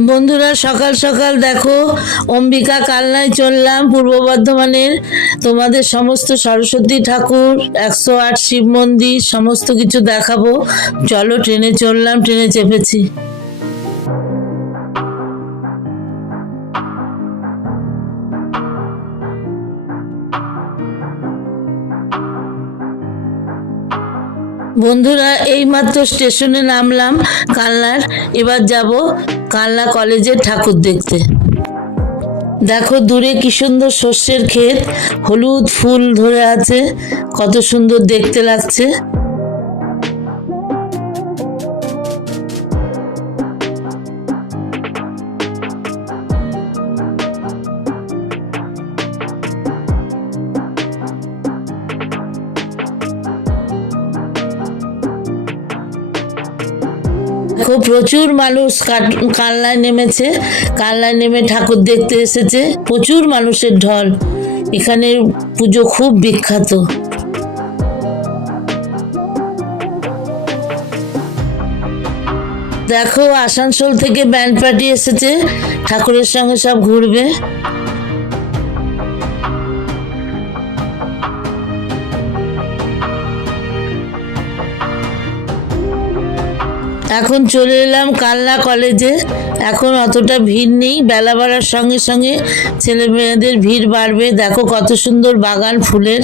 বন্ধুরা, সকাল সকাল দেখো, অম্বিকা কালনায় চললাম পূর্ব বর্ধমানের। তোমাদের সমস্ত সরস্বতী ঠাকুর, একশো আট শিব মন্দির, সমস্ত কিছু দেখাবো। চলো, ট্রেনে চললাম, ট্রেনে চেপেছি। বন্ধুরা, এইমাত্র স্টেশনে নামলাম কালনার। এবার যাব কালনা কলেজের ঠাকুর দেখতে। দেখো দূরে কি সুন্দর শস্যের ক্ষেত। হলুদ ফুল ধরে আছে। কত সুন্দর দেখতে লাগছে। দেখো, প্রচুর মানুষ কালনায় নেমেছে। কালনায় নেমে ঠাকুর দেখতে এসেছে। প্রচুর মানুষের ঢল। এখানে পুজো খুব বিখ্যাত। দেখো, আসানসোল থেকে ব্যান্ড পার্টি এসেছে। ঠাকুরের সঙ্গে সব ঘুরবে। এখন চলে এলাম কালনা কলেজে। এখন অতটা ভিড় নেই, বেলা বাড়ার সঙ্গে সঙ্গে ছেলে মেয়েদের ভিড় বাড়বে। দেখো কত সুন্দর বাগান ফুলের।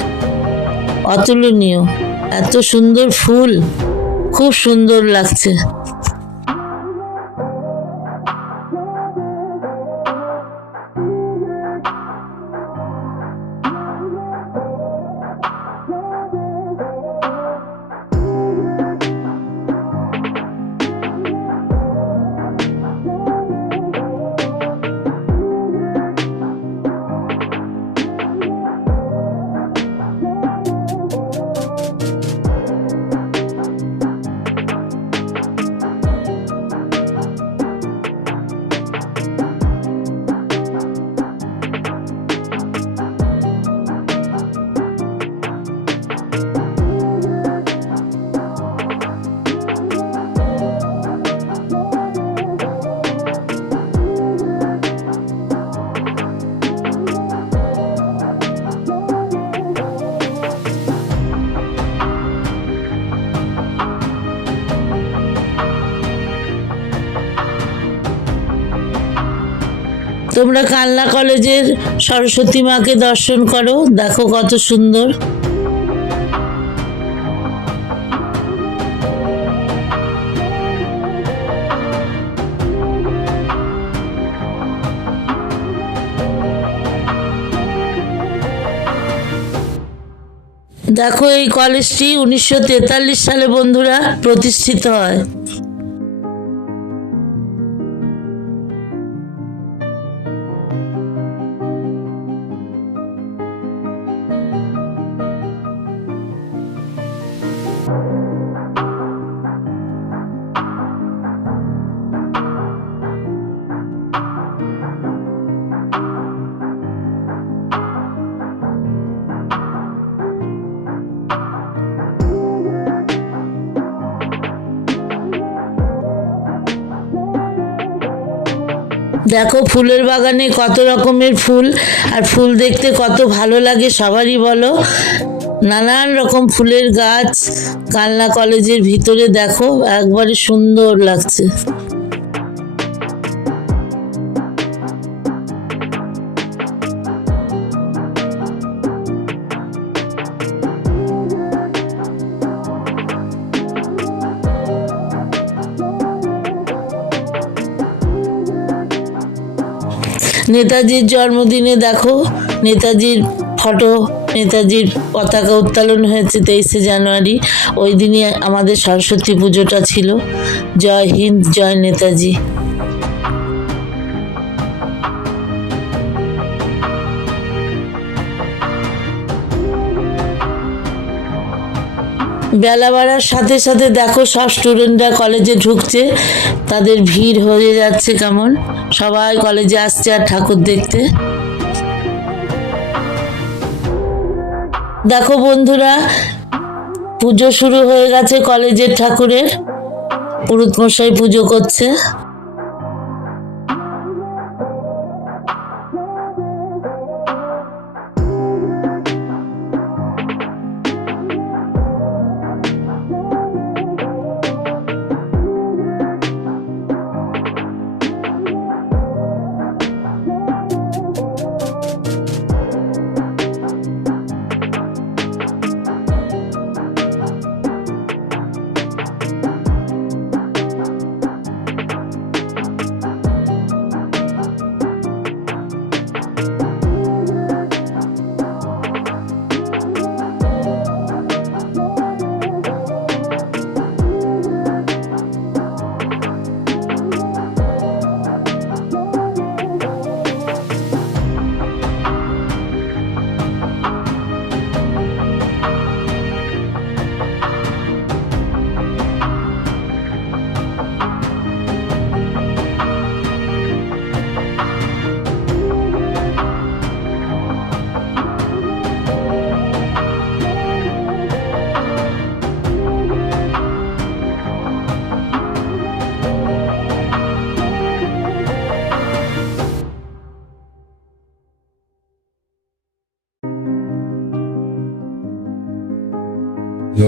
অতুলনীয়। এত সুন্দর ফুল। খুব সুন্দর লাগছে। তোমরা কালনা কলেজের সরস্বতী মাকে দর্শন করো। দেখো কত সুন্দর। দেখো এই কলেজটি উনিশশো তেতাল্লিশ সালে বন্ধুরা প্রতিষ্ঠিত হয়। দেখো ফুলের বাগানে কত রকমের ফুল, আর ফুল দেখতে কত ভালো লাগে সবারই বলো। নানান রকম ফুলের গাছ কালনা কলেজের ভিতরে দেখো, একবারে সুন্দর লাগছে। নেতাজির জন্মদিনে দেখো, নেতাজির ফটো, নেতাজির পতাকা উত্তোলন হয়েছে তেইশে জানুয়ারি। ওই দিনই আমাদের সরস্বতী পুজোটা ছিল। জয় হিন্দ, জয় নেতাজি। বেলা বাড়ার সাথে সাথে দেখো সব স্টুডেন্টরা কলেজে ঢুকছে। তাদের ভিড় হয়ে যাচ্ছে কেমন? সবাই কলেজে আসছে আর ঠাকুর দেখতে। দেখো বন্ধুরা, পুজো শুরু হয়ে গেছে কলেজের ঠাকুরের। পুরুত মশাই পুজো করছে। Bye.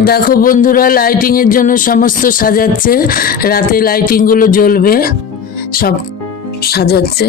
দেখো বন্ধুরা লাইটিং এর জন্য সমস্ত সাজাচ্ছে। রাতে লাইটিংগুলো জ্বলবে সব সাজাচ্ছে।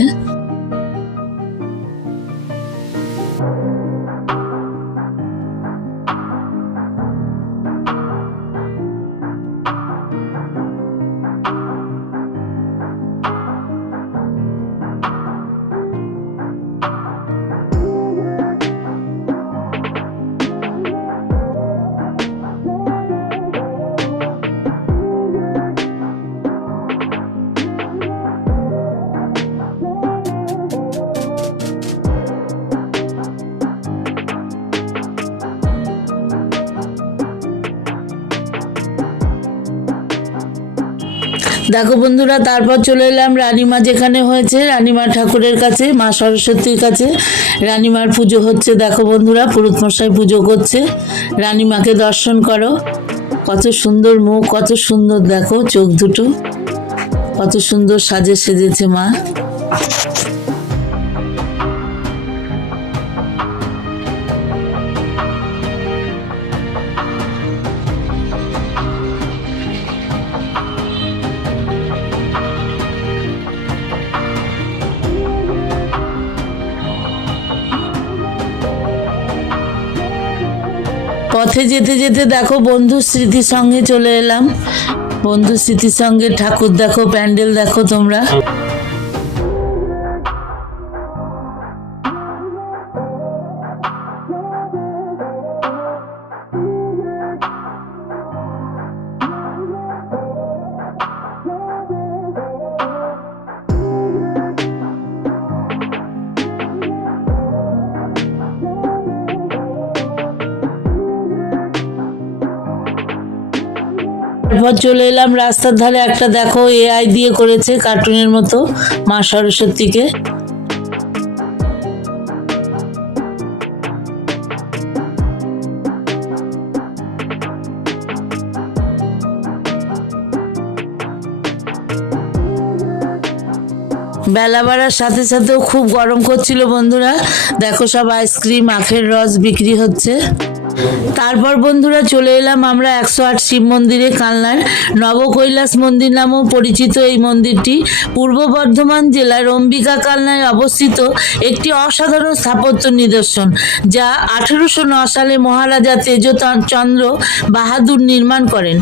দেখো বন্ধুরা, তারপর চলে এলাম রানীমা যেখানে হয়েছে। রানীমা ঠাকুরের কাছে, মা সরস্বতীর কাছে। রানীমার পুজো হচ্ছে, দেখো বন্ধুরা, পুরুত মশাই পুজো করছে। রানীমাকে দর্শন করো। কত সুন্দর মুখ, কত সুন্দর দেখো, চোখ দুটো। কত সুন্দর সাজে সেজেছে মা। পথে যেতে যেতে দেখো বন্ধু স্মৃতির সঙ্গে চলে এলাম। বন্ধু স্মৃতির সঙ্গে ঠাকুর দেখো, প্যান্ডেল দেখো তোমরা। তারপর চলে এলাম রাস্তার ধারে একটা দেখো এআই দিয়ে করেছে কার্টুনের মতো মা সরস্বতীকে। বেলা বাড়ার সাথে সাথেও খুব গরম করছিল বন্ধুরা। দেখো সব আইসক্রিম, আখের রস বিক্রি হচ্ছে। তারপর বন্ধুরা চলে এলাম আমরা একশো আট শিব মন্দিরে কালনার। নবকৈলাস মন্দির নামেও পরিচিত এই মন্দিরটি। পূর্ব বর্ধমান জেলার অম্বিকা কালনায় অবস্থিত একটি অসাধারণ স্থাপত্য নিদর্শন, যা আঠেরোশো ন সালে মহারাজা তেজচন্দ্র বাহাদুর নির্মাণ করেন।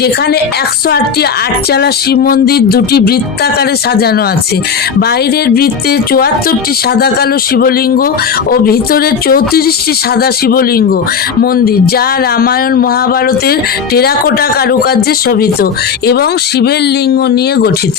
যেখানে একশো আটটি আটচালা শিব মন্দির, দুটি বৃত্তাকারে সাজানো আছে। বাইরের বৃত্তে চুয়াত্তরটি সাদা কালো শিবলিঙ্গ ও ভিতরে চৌত্রিশটি সাদা শিবলিঙ্গ মন্দির, যা রামায়ণ মহাভারতের টেরাকোটা কারুকার্যে শোভিত এবং শিবের লিঙ্গ নিয়ে গঠিত।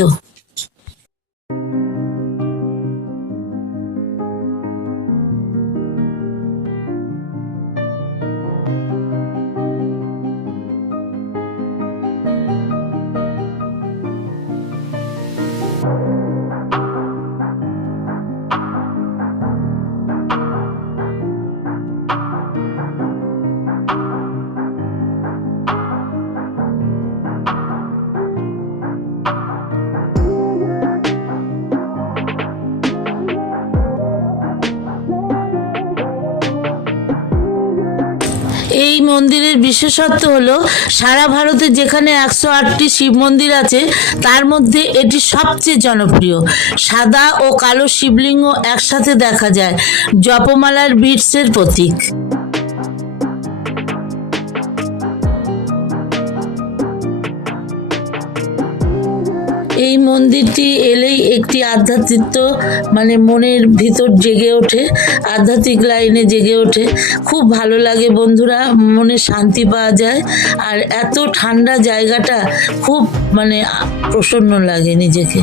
এই মন্দিরের বিশেষত্ব হলো সারা ভারতে যেখানে একশো আটটি শিব মন্দির আছে, তার মধ্যে এটি সবচেয়ে জনপ্রিয়। সাদা ও কালো শিবলিঙ্গ একসাথে দেখা যায়। জপমালার বিটসের প্রতীক। এই মন্দিরটি এলেই একটি আধ্যাত্মিক মানে মনের ভিতর জেগে ওঠে, আধ্যাত্মিক লাইনে জেগে ওঠে। খুব ভালো লাগে বন্ধুরা, মনে শান্তি পাওয়া যায়। আর এত ঠান্ডা জায়গাটা খুব মানে প্রসন্ন লাগে নিজেকে।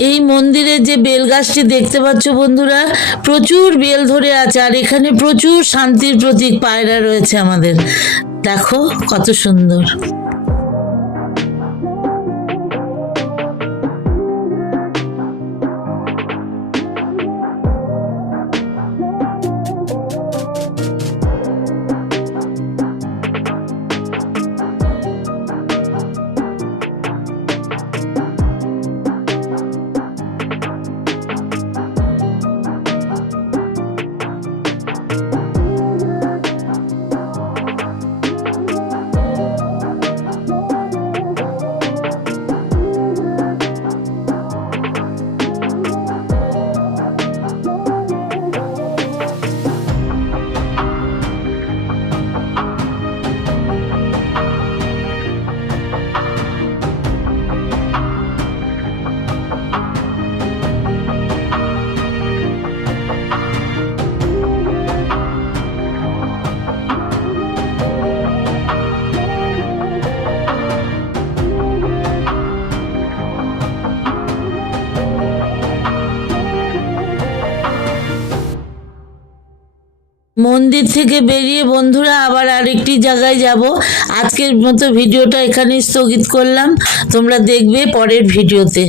এই মন্দিরে যে বেল গাছটি দেখতে পাচ্ছ বন্ধুরা, প্রচুর বেল ধরে আছে আর এখানে প্রচুর শান্তির প্রতীক পায়রা রয়েছে আমাদের। দেখো কত সুন্দর। মন্দির থেকে বেরিয়ে বন্ধুরা আবার আরেকটি জায়গায় যাব। আজকের মতো ভিডিওটা এখানেই স্থগিত করলাম। তোমরা দেখবে পরের ভিডিওতে।